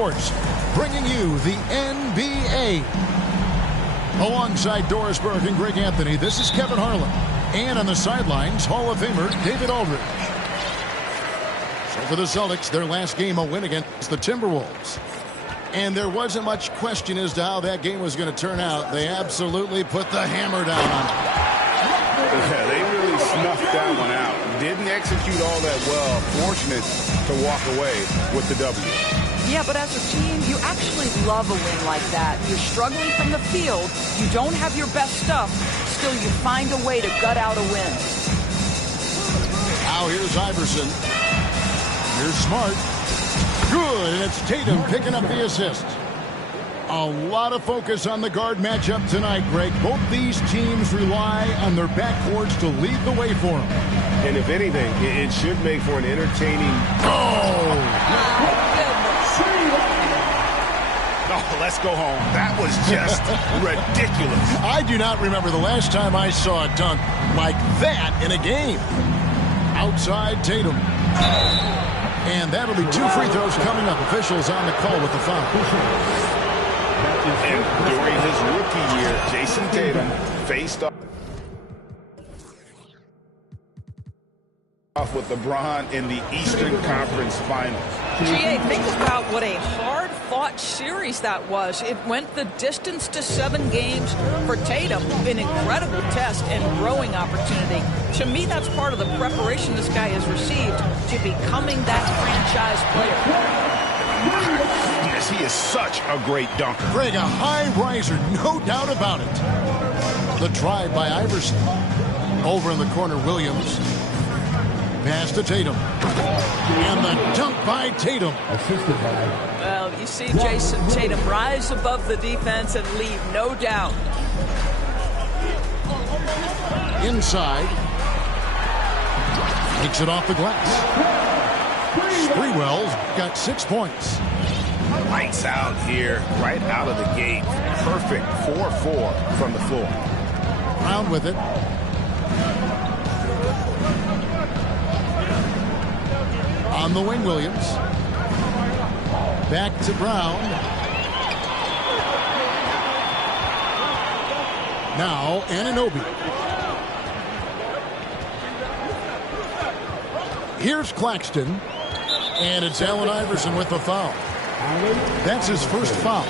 Sports, bringing you the NBA. Alongside Doris Burke and Greg Anthony, this is Kevin Harlan. And on the sidelines, Hall of Famer David Aldridge. So for the Celtics, their last game a win against the Timberwolves. And there wasn't much question as to how that game was going to turn out. They absolutely put the hammer down on it. Yeah, they really snuffed that one out. Didn't execute all that well. Fortunate to walk away with the W. Yeah, but as a team, you actually love a win like that. You're struggling from the field. You don't have your best stuff. Still, you find a way to gut out a win. Now here's Iverson. Here's Smart. Good, and it's Tatum picking up the assist. A lot of focus on the guard matchup tonight, Greg. Both these teams rely on their backcourts to lead the way for them. And if anything, it should make for an entertaining... Oh, let's go home. That was just ridiculous. I do not remember the last time I saw a dunk like that in a game. Outside Tatum. And that'll be 2 free throws coming up. Officials on the call with the foul. And during his rookie year, Jason Tatum faced off with LeBron in the Eastern Conference Finals. GA, think about what a hard-fought series that was. It went the distance to 7 games for Tatum. An incredible test and growing opportunity. To me, that's part of the preparation this guy has received to becoming that franchise player. Yes, he is such a great dunker. Greg, a high riser, no doubt about it. The drive by Iverson. Over in the corner, Williams. Pass to Tatum. And the dunk by Tatum. Well, you see Jason Tatum rise above the defense and leave, no doubt. Inside. Takes it off the glass. Sprewell's got 6 points. Lights out here, right out of the gate. Perfect 4-4 from the floor. Brown with it. On the wing, Williams. Back to Brown. Now, Anunoby. Here's Claxton. And it's Allen Iverson with the foul. That's his first foul.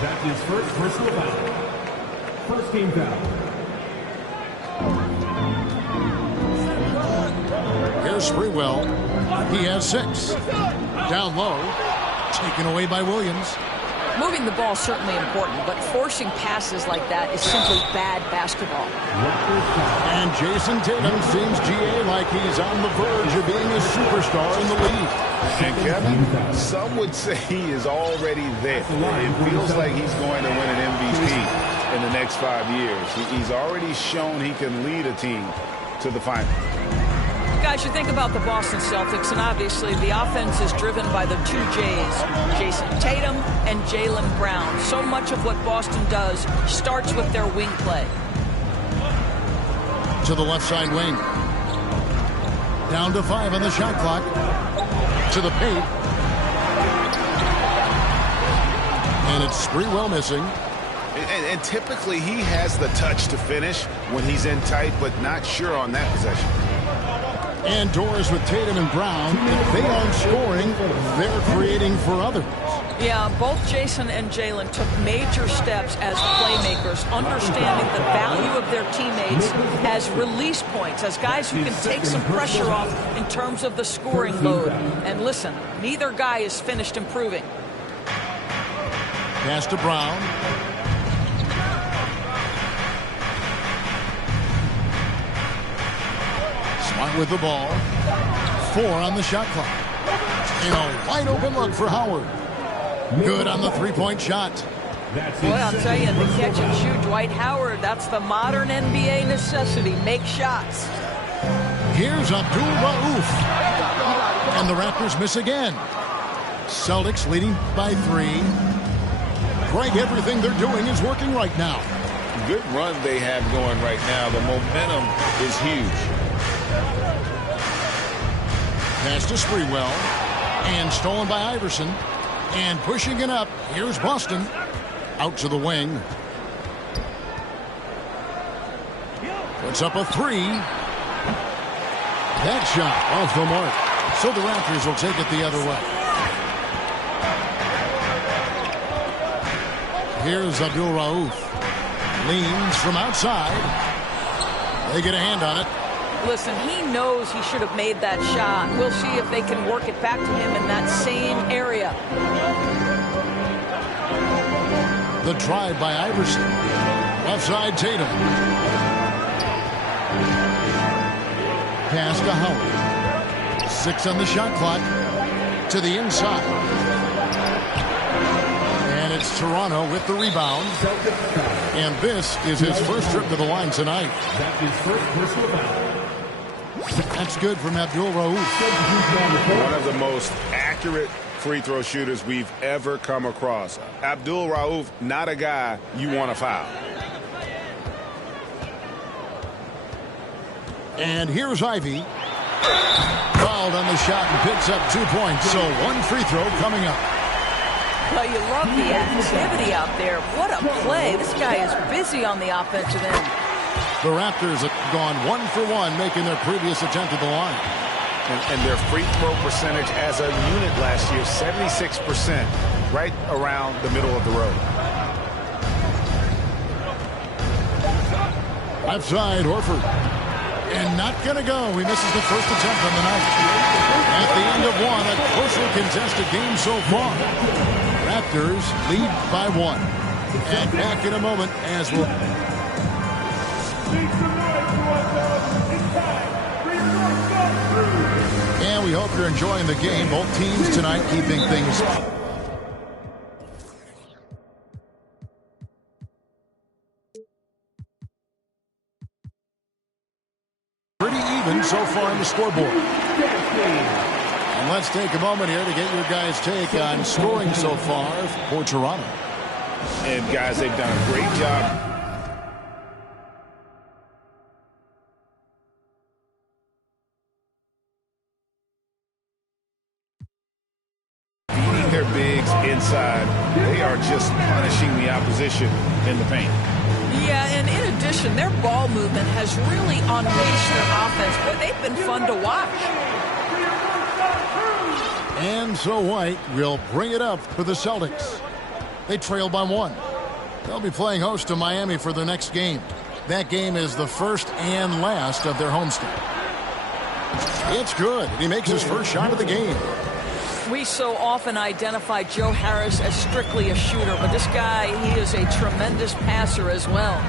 That's his first personal foul. First game foul. Here's Sprewell. He has 6. Down low. Taken away by Williams. Moving the ball is certainly important, but forcing passes like that is simply bad basketball. And Jason Tatum seems, GA, like he's on the verge of being a superstar in the league. And Kevin, some would say he is already there. It feels like he's going to win an MVP in the next 5 years. He's already shown he can lead a team to the final. Guys, you think about the Boston Celtics, and obviously the offense is driven by the 2 J's, Jason Tatum and Jaylen Brown. So much of what Boston does starts with their wing play. To the left side wing. Down to 5 on the shot clock. To the paint. And it's Sprewell missing. And typically he has the touch to finish when he's in tight, but not sure on that possession. And Doris with Tatum and Brown. If they aren't scoring, they're creating for others. Yeah, both Jason and Jaylen took major steps as playmakers, understanding the value of their teammates as release points, as guys who can take some pressure off in terms of the scoring load. And listen, neither guy is finished improving. Pass to Brown. Smart with the ball. 4 on the shot clock. And a wide open look for Howard. Good on the 3-point shot. Boy, I'll tell you, the catch and shoot, Dwight Howard, that's the modern NBA necessity. Make shots. Here's Abdul-Rauf. And the Raptors miss again. Celtics leading by 3. Greg, everything they're doing is working right now. Good run they have going right now. The momentum is huge. Pass to Sprewell. And stolen by Iverson. And pushing it up, here's Boston. Out to the wing. Puts up a three. That shot off the mark. So the Raptors will take it the other way. Here's Abdul Rauf. Leans from outside. They get a hand on it. Listen, he knows he should have made that shot. We'll see if they can work it back to him in that same area. The drive by Iverson. Left side Tatum. Pass to Howard. 6 on the shot clock. To the inside. And it's Toronto with the rebound. And this is his first trip to the line tonight. That's his first personal foul. That's good from Abdul Rauf. One of the most accurate free throw shooters we've ever come across. Abdul Rauf, not a guy you want to foul. And here's Ivy. Fouled on the shot and picks up 2 points. So one free throw coming up. Well, you love the activity out there. What a play. This guy is busy on the offensive end. The Raptors have gone 1 for 1, making their previous attempt at the line. And their free throw percentage as a unit last year, 76%, right around the middle of the road. Left side, Horford. And not going to go. He misses the first attempt on the night. At the end of one, a closely contested game so far. Raptors lead by 1. And back in a moment as we'll... And we hope you're enjoying the game. Both teams tonight keeping things pretty even so far on the scoreboard. And let's take a moment here to get your guys' take on scoring so far for Toronto. And guys, they've done a great job. Their bigs inside. They are just punishing the opposition in the paint. Yeah, and in addition, their ball movement has really unleashed their offense. Boy, they've been fun to watch. And so White will bring it up for the Celtics. They trail by 1. They'll be playing host to Miami for their next game. That game is the first and last of their homestand. It's good. He makes his first shot of the game. We so often identify Joe Harris as strictly a shooter, but this guy, he is a tremendous passer as well.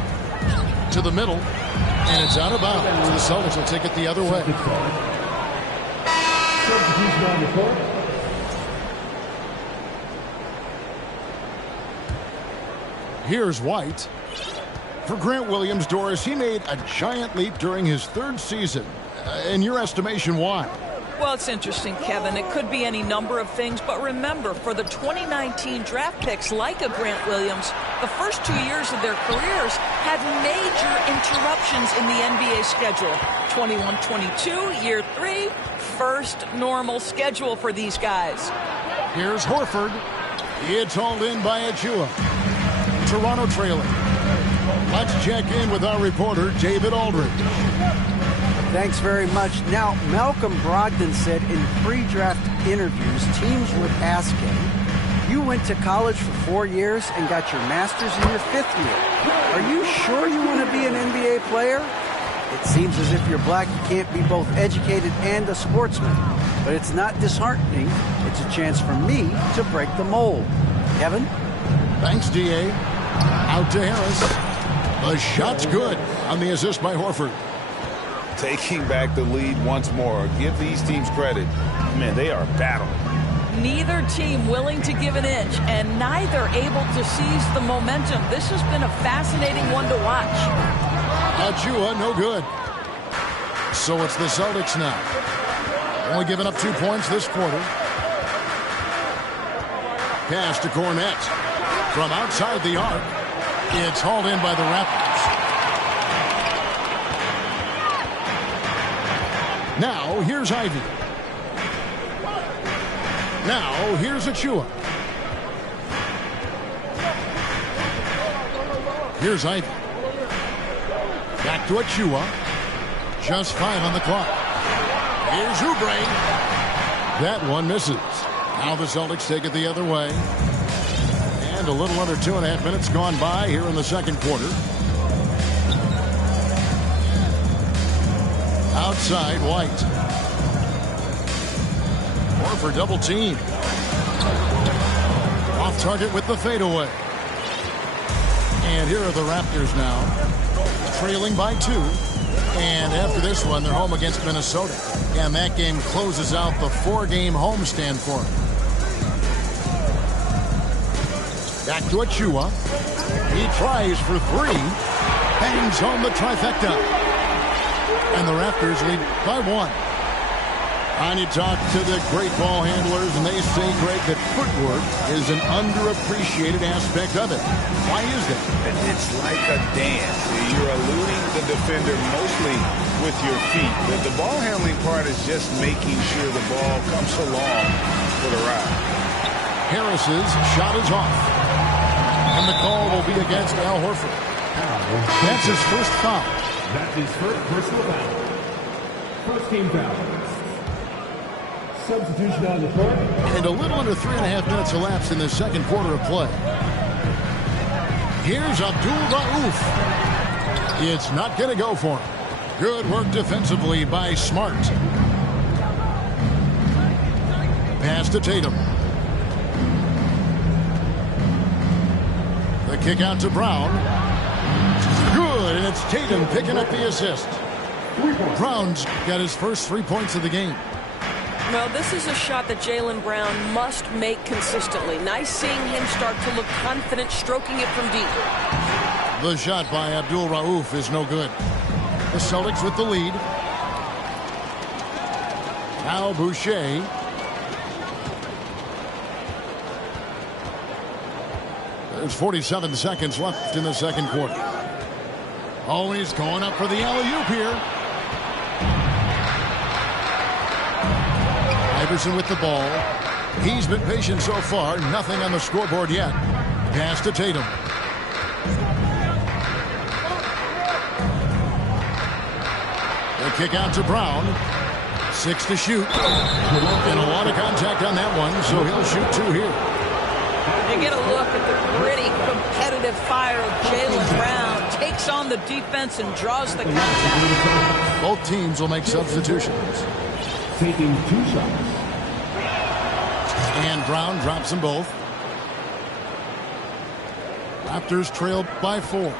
To the middle, and it's out of bounds. The Celtics will take it the other way. Here's White. For Grant Williams, Doris, he made a giant leap during his 3rd season. In your estimation, why? Well, it's interesting, Kevin. It could be any number of things, but remember, for the 2019 draft picks like a Grant Williams, the first 2 years of their careers had major interruptions in the NBA schedule. 21-22, year 3, first normal schedule for these guys. Here's Horford. It's hauled in by Achua. Toronto trailing. Let's check in with our reporter, David Aldridge. Thanks very much. Now, Malcolm Brogdon said in pre-draft interviews, teams would ask him, you went to college for 4 years and got your master's in your 5th year. Are you sure you want to be an NBA player? It seems as if you're black, you can't be both educated and a sportsman. But it's not disheartening. It's a chance for me to break the mold. Kevin? Thanks, D.A. Out to Harris. The shot's good on the assist by Horford. Taking back the lead once more. Give these teams credit. Man, they are battling. Neither team willing to give an inch, and neither able to seize the momentum. This has been a fascinating one to watch. Achua, no good. So it's the Celtics now. Only giving up 2 points this quarter. Pass to Cornette. From outside the arc, it's hauled in by the Raptors. Now, here's Ivy. Now, here's Achua. Here's Ivy. Back to Achua. Just 5 on the clock. Here's Oubre. That one misses. Now the Celtics take it the other way. And a little under 2.5 minutes gone by here in the second quarter. Outside, White. Horford double team. Off target with the fadeaway. And here are the Raptors now, trailing by 2. And after this one, they're home against Minnesota. And that game closes out the 4-game homestand for them. Back to Achua. He tries for 3. Bangs home the trifecta. And the Raptors lead by 1. And you talk to the great ball handlers, and they say, Greg, that footwork is an underappreciated aspect of it. Why is that? It's like a dance. You're eluding the defender mostly with your feet. The ball handling part is just making sure the ball comes along for the ride. Harris's shot is off. And the call will be against Al Horford. That's his first foul. That's his first personal foul. First team foul. Substitution on the court. And a little under 3.5 minutes elapsed in the second quarter of play. Here's Abdul Rauf. It's not going to go for him. Good work defensively by Smart. Pass to Tatum. The kick out to Brown. Good, and it's Tatum picking up the assist. Brown's got his first 3 points of the game. Well, this is a shot that Jaylen Brown must make consistently. Nice seeing him start to look confident, stroking it from deep. The shot by Abdul Rauf is no good. The Celtics with the lead. Now Boucher. There's 47 seconds left in the second quarter. Oh, he's going up for the alley-oop here. Iverson with the ball. He's been patient so far. Nothing on the scoreboard yet. Pass to Tatum. The kick out to Brown. 6 to shoot. And a lot of contact on that one, so he'll shoot 2 here. You get a look at the gritty, competitive fire of Jaylen Brown. Takes on the defense and draws the contact. Both teams will make substitutions. Taking 2 shots. And Brown drops them both. Raptors trail by 4.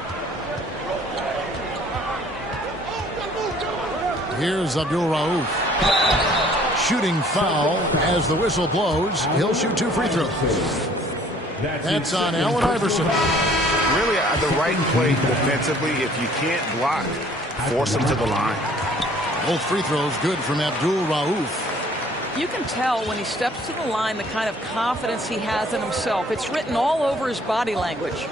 Here's Abdul Rauf. Shooting foul as the whistle blows. He'll shoot 2 free throws. That's on Allen Iverson. Really the right play defensively. If you can't block, force him to the line. Both free throws good from Abdul Rauf. You can tell when he steps to the line the kind of confidence he has in himself. It's written all over his body language.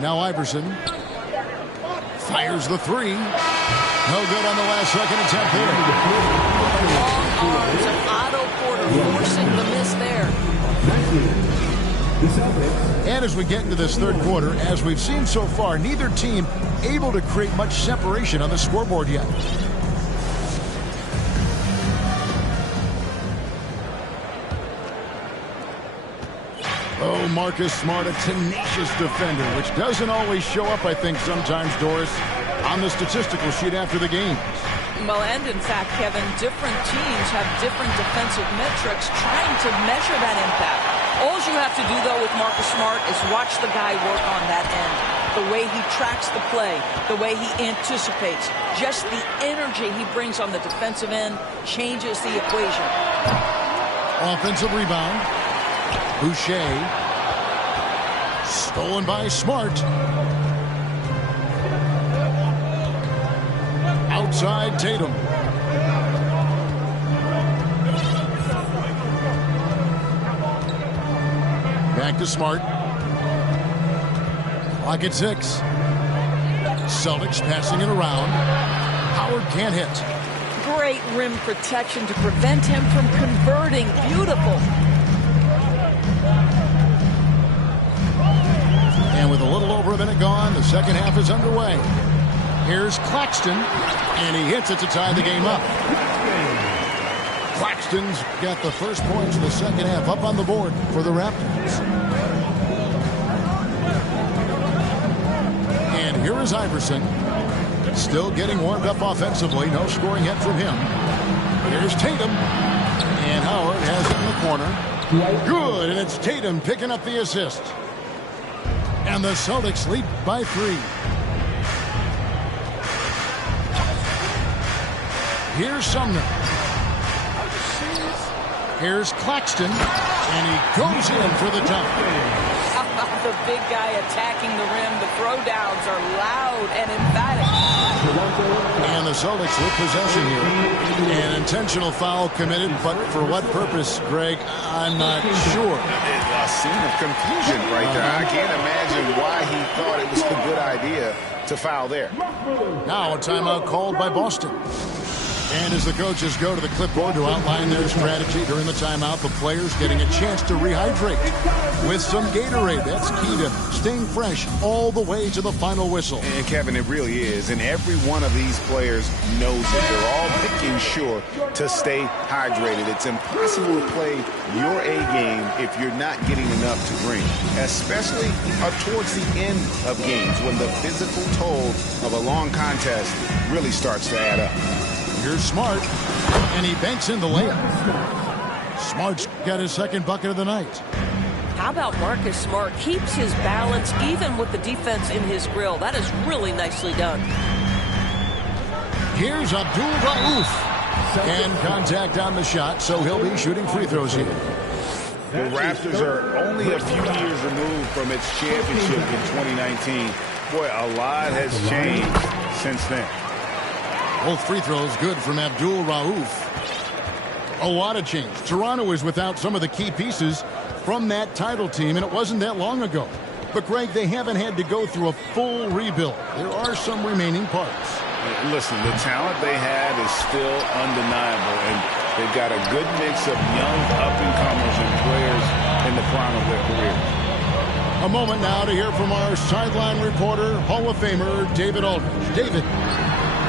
Now Iverson fires the 3. No good on the last second attempt there. Long arms and Otto Porter forcing the miss there. And as we get into this third quarter, as we've seen so far, neither team able to create much separation on the scoreboard yet. Oh, Marcus Smart, a tenacious defender, which doesn't always show up, I think, sometimes, Doris, on the statistical sheet after the game. Well, and in fact, Kevin, different teams have different defensive metrics trying to measure that impact. All you have to do, though, with Marcus Smart is watch the guy work on that end. The way he tracks the play, the way he anticipates, just the energy he brings on the defensive end changes the equation. Offensive rebound. Boucher. Stolen by Smart. Outside Tatum. Back to Smart. Clock at 6. Celtics passing it around. Howard can't hit. Great rim protection to prevent him from converting. Beautiful. with a little over a minute gone, the second half is underway. Here's Claxton, and he hits it to tie the game up. Claxton's got the first points of the second half up on the board for the Raptors. And here is Iverson, still getting warmed up offensively. No scoring yet from him. Here's Tatum, and Howard has it in the corner. Good, and it's Tatum picking up the assist. And the Celtics lead by 3. Here's Sumner. Here's Claxton, and he goes in for the dunk. The big guy attacking the rim. The throwdowns are loud and emphatic. And the Celtics with possession here. An intentional foul committed, but for what purpose, Greg? I'm not sure. A scene of confusion right there. I can't imagine why he thought it was a good idea to foul there. Now a timeout called by Boston. And as the coaches go to the clipboard to outline their strategy during the timeout, the players getting a chance to rehydrate with some Gatorade. That's key to staying fresh all the way to the final whistle. And Kevin, it really is. And every one of these players knows it. They're all making sure to stay hydrated. It's impossible to play your A game if you're not getting enough to drink, especially towards the end of games when the physical toll of a long contest really starts to add up. Here's Smart, and he banks in the layup. Smart's got his second bucket of the night. How about Marcus Smart? Keeps his balance even with the defense in his grill. That is really nicely done. Here's Abdul-Rauf. And contact on the shot, so he'll be shooting free throws here. The Raptors are only a few years removed from its championship in 2019. Boy, a lot has changed since then. Both free throws good from Abdul-Rauf. A lot of change. Toronto is without some of the key pieces from that title team, and it wasn't that long ago. But, Greg, they haven't had to go through a full rebuild. There are some remaining parts. Listen, the talent they have is still undeniable, and they've got a good mix of young up-and-comers and players in the prime of their career. A moment now to hear from our sideline reporter, Hall of Famer David Aldridge. David.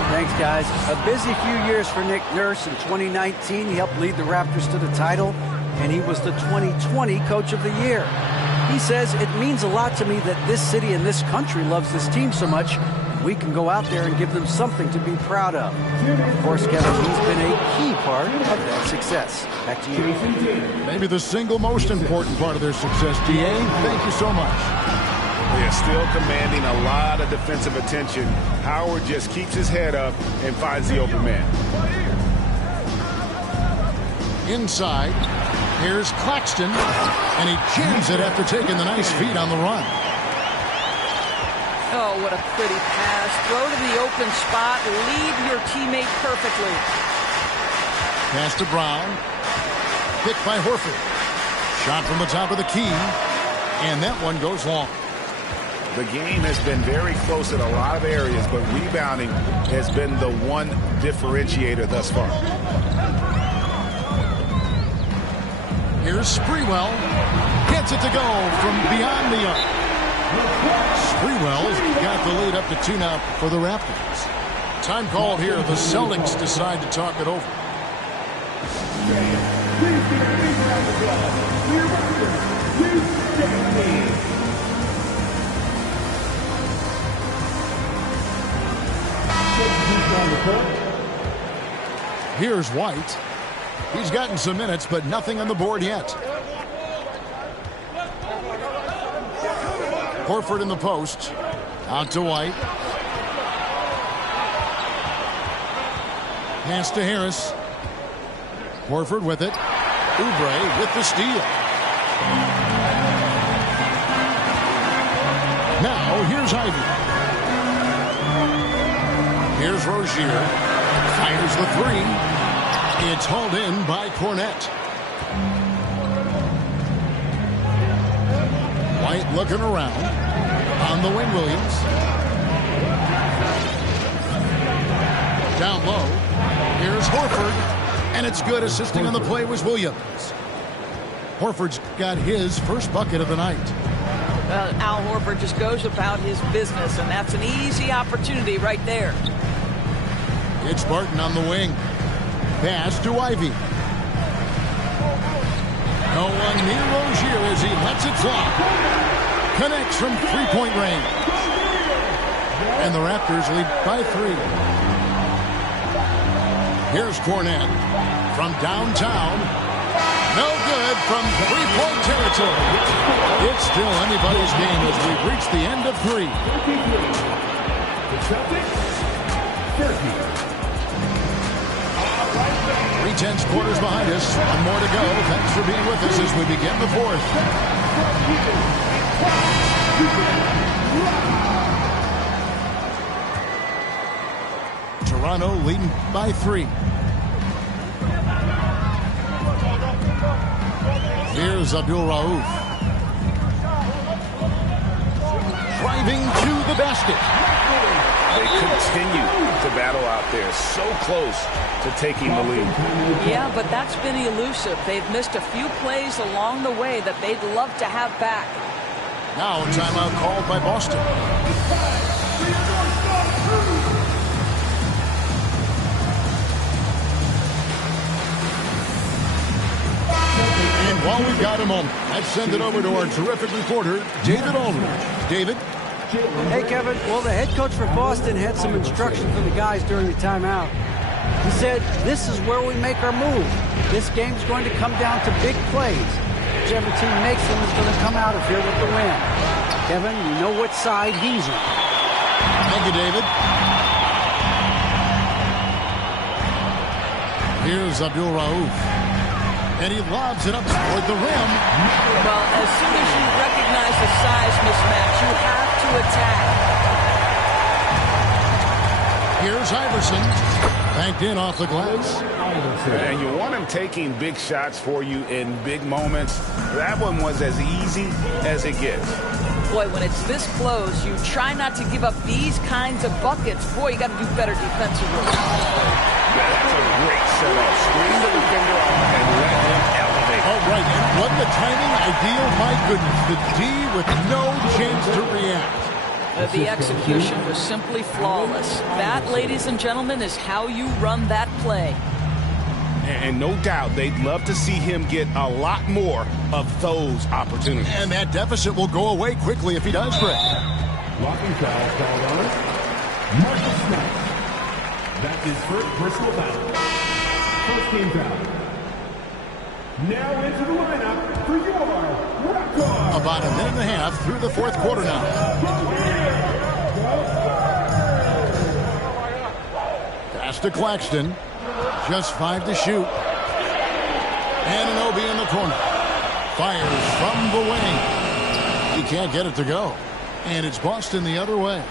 Thanks, guys. A busy few years for Nick Nurse. In 2019, he helped lead the Raptors to the title, and he was the 2020 Coach of the Year. He says, it means a lot to me that this city and this country loves this team so much, and we can go out there and give them something to be proud of. Of course, Kevin, he's been a key part of that success. Back to you. Maybe the single most important part of their success, D.A. Thank you so much. They're still commanding a lot of defensive attention. Howard just keeps his head up and finds the open man. Inside, here's Claxton, and he jams it after taking the nice feed on the run. Oh, what a pretty pass. Throw to the open spot. Lead your teammate perfectly. Pass to Brown. Picked by Horford. Shot from the top of the key, and that one goes long. The game has been very close in a lot of areas, but rebounding has been the one differentiator thus far. Here's Sprewell. Gets it to go from beyond the arc. Sprewell's got the lead up to 2 now for the Raptors. Time called here. The Celtics decide to talk it over. Here's White. He's gotten some minutes, but nothing on the board yet. Horford in the post. Out to White. Pass to Harris. Horford with it. Oubre with the steal. Now here's Ivy. Here's Rozier. Fires the three. It's hauled in by Cornette. White looking around. On the wing, Williams. Down low. Here's Horford. And it's good. Assisting on the play was Williams. Horford's got his first bucket of the night. Al Horford just goes about his business, and that's an easy opportunity right there. It's Barton on the wing. Pass to Ivy. No one near Rozier as he lets it fly. Connects from three-point range. And the Raptors lead by 3. Here's Cornette from downtown. No good from three-point territory. It's still anybody's game as we've reached the end of 3. The Celtics, 30. 3/10 quarters behind us. One more to go. Thanks for being with us as we begin the 4th. Toronto leading by 3. Here's Abdul Rauf. Driving to the basket. They continue to battle out there, so close to taking the lead. Yeah, but that's been elusive. They've missed a few plays along the way that they'd love to have back. Now a timeout called by Boston. And while we've got a moment, let's send it over to our terrific reporter, David Aldridge. David? Hey, Kevin. Well, the head coach for Boston had some instruction for the guys during the timeout. He said, this is where we make our move. This game's going to come down to big plays. Whichever team makes them is going to come out of here with the win. Kevin, you know what side he's on. Thank you, David. Here's Abdul Rauf. And he lobs it up toward the rim. Well, as soon as you recognize the size mismatch, you have to attack. Here's Iverson. Banked in off the glass. And you want him taking big shots for you in big moments. That one was as easy as it gets. Boy, when it's this close, you try not to give up these kinds of buckets. Boy, you got to do better defensively. Yeah, that's a great setup. Screen the defender off and let him elevate. All right, and what the timing ideal. My goodness, the D with no chance to react. The execution was simply flawless. That, ladies and gentlemen, is how you run that play. And no doubt they'd love to see him get a lot more of those opportunities. And that deficit will go away quickly if he does break. Blocking foul called on it. Marcus Smart. That's his first personal foul. First team foul. Now into the lineup for your record. About a minute and a half through the 4th quarter now. Pass to Claxton. Just 5 to shoot. Anunoby in the corner. Fires from the wing. He can't get it to go. And it's Boston the other way.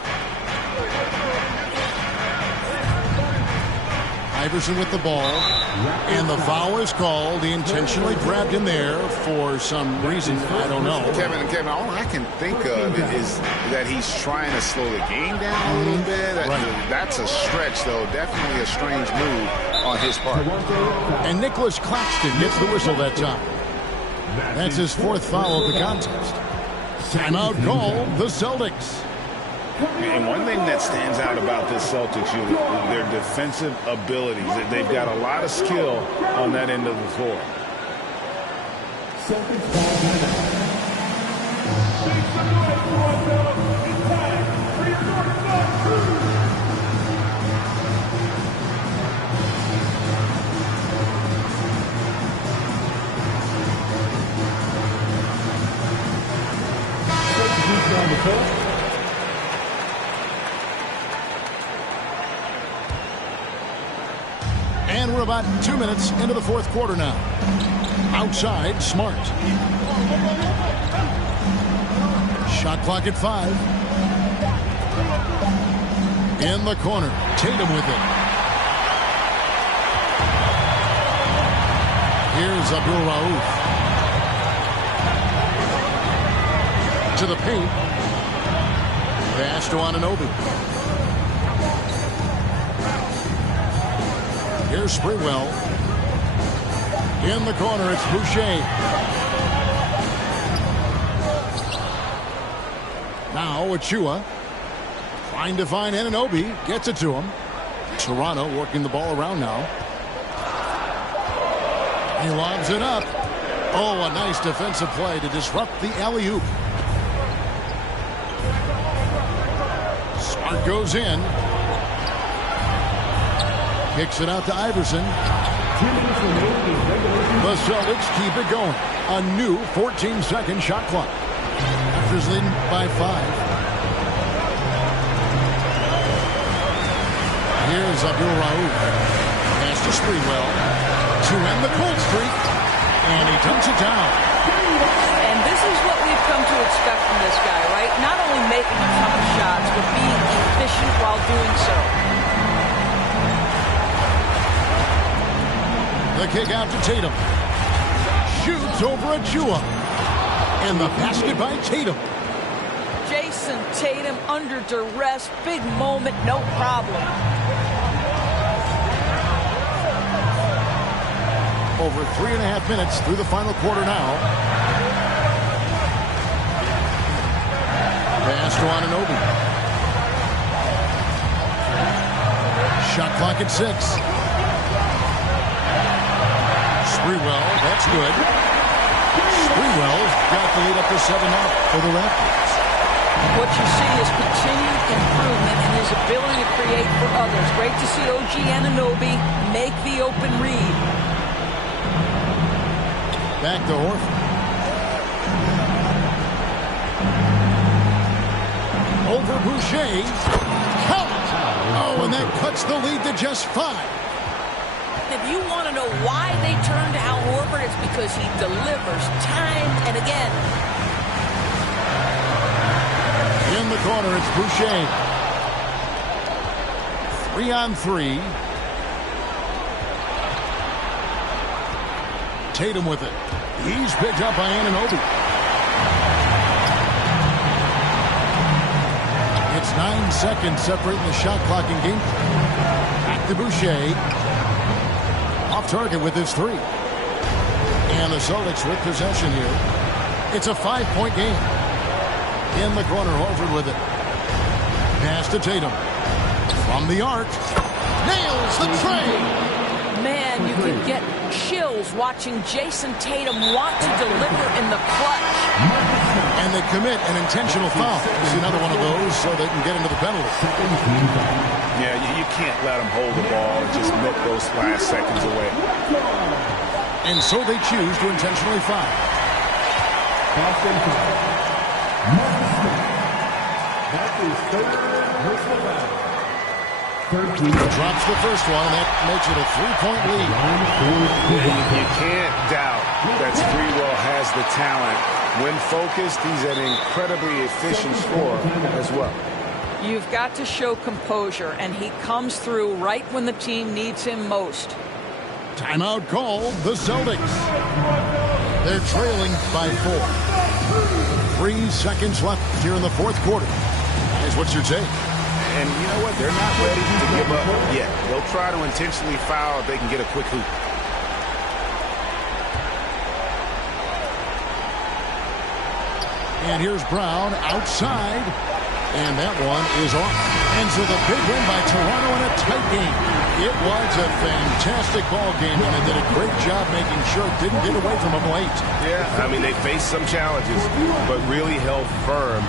Iverson with the ball. And the foul is called. He intentionally grabbed him there for some reason. I don't know. Kevin, all I can think of is that he's trying to slow the game down a little bit. That's a stretch, though. Definitely a strange move on his part. And Nicholas Claxton gets the whistle that time. That's his 4th foul of the contest. Timeout call, the Celtics. And one thing that stands out about this Celtics unit is their defensive abilities. They've got a lot of skill on that end of the floor. Celtics ball timeout. Make some noise, Toronto. It's time for your North Crew. On the court. And we're about 2 minutes into the 4th quarter now. Outside, Smart. Shot clock at 5. In the corner, Tatum with it. Here's Abdul Rauf. To the paint. Pass to Anunoby. Here's Sprewell. In the corner, it's Boucher. Now Achua trying to find Anunoby. Gets it to him. Toronto working the ball around now. He lobs it up. Oh, a nice defensive play to disrupt the alley-oop. Smart goes in. Kicks it out to Iverson. The Celtics keep it going. A new 14-second shot clock. Raptors leading by 5. Here's Abdul Rauf. Pass to Sprewell to end the cold streak. And he dumps it down. And this is what we've come to expect from this guy, right? Not only making a ton of shots, but being efficient while doing so. The kick out to Tatum. Shoots over Achua. And the basket by Tatum. Jason Tatum under duress. Big moment, no problem. Over 3.5 minutes through the final quarter now. Pass to Anunoby. Shot clock at 6. Sprewell, that's good. Sprewell's got the lead up to 7 now for the Raptors. What you see is continued improvement in his ability to create for others. Great to see OG Anunoby make the open read. Back to Horford. Over Boucher. Count! Oh, and that cuts the lead to just 5. If you want to know why they turn to Al Horford, it's because he delivers time and again. In the corner, it's Boucher. 3-on-3. Tatum with it. He's picked up by Anunoby. It's 9 seconds separating the shot clock in game. Back to Boucher. Off target with his 3. And the Celtics with possession here. It's a 5-point game. In the corner, Horford with it. Pass to Tatum. From the arc. Nails the tray. Man, you could get chills watching Jason Tatum want to deliver in the clutch. And they commit an intentional foul. See another one of those so they can get into the penalty. Yeah, you can't let them hold the ball and just milk those last seconds away. And so they choose to intentionally foul. That is third personal foul. Drops the first one, and that makes it a 3-point lead. You can't doubt that Sprewell has the talent. When focused, he's an incredibly efficient scorer as well. You've got to show composure, and he comes through right when the team needs him most. Timeout call, the Celtics. They're trailing by 4. 3 seconds left here in the fourth quarter. Guys, what's your take? And you know what? They're not ready to give up yet. They'll try to intentionally foul if they can get a quick hoop. And here's Brown outside. And that one is off. And so the big win by Toronto in a tight game. It was a fantastic ball game, and they did a great job making sure it didn't get away from them late. Yeah, I mean, they faced some challenges, but really held firm